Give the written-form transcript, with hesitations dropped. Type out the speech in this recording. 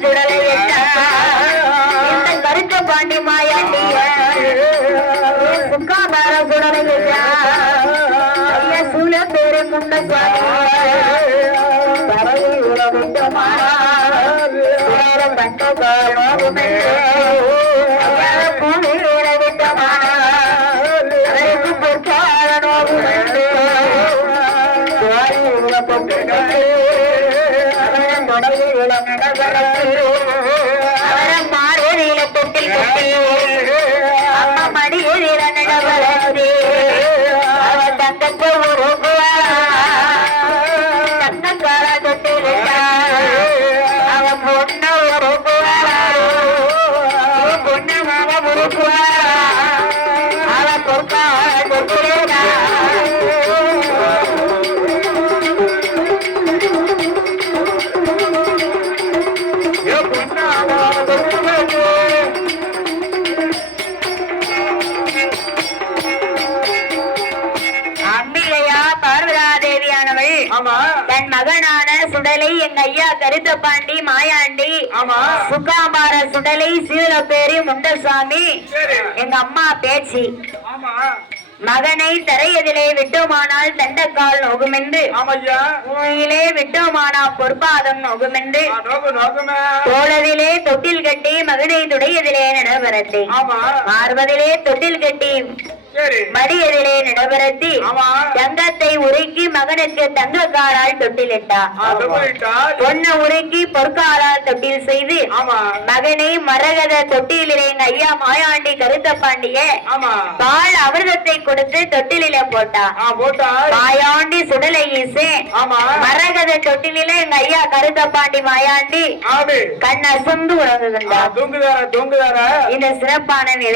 சுடலை கருத்த பாண்டி மாயாண்டிய சுக்காபார சுடலை ஐயா சூழ பேரு முன்ன மாறுவதில தொட்டில் அம்மா மடியுதிர நடவரே அவன் தங்கத்தை உருகுவா தங்கக்கார தொட்டில் அவன் பொண்ண உருகுவா பொண்ணு மாம உருகுவா அவன் பொறுப்பா தொட்டிலேடா தன் மகனான சுடலை எங்க ஐயா கருத்த பாண்டி மாயாண்டி சுக்காம்பார சுடலை சீலப்பேரி முண்டசாமி எங்க அம்மா பேச்சு மகனை தரையதிலே விட்டோமானால் தண்டக்கால் நோகுமென்று உயிலே விட்டோமானா பொற்பாதம் நோகுமென்று தோளதிலே தொட்டில் கட்டி மகனை துடையதிலே நடவரத்தி மார்பதிலே தொட்டில் கட்டி மடியதிலே நடவரத்தி தங்கத்தை உருக்கி மகனுக்கு தங்க காலால் தொட்டிலிட்டா பொண்ண உருக்கி பொற்காலால் தொட்டில் செய்து மகனை மரகத தொட்டிலே ஐயா மாயாண்டி கருத்த பாண்டிய பால் அமிர்தத்தை கொடுத்து தொட்டிலே போட்டா மாயாண்டி சுடலை ஈசே மரகத தொட்டிலே எங்க ஐயா கருத்த பாண்டி மாயாண்டி கண்ண சுந்து உறங்குகின்றார். இந்த சிறப்பான நிலை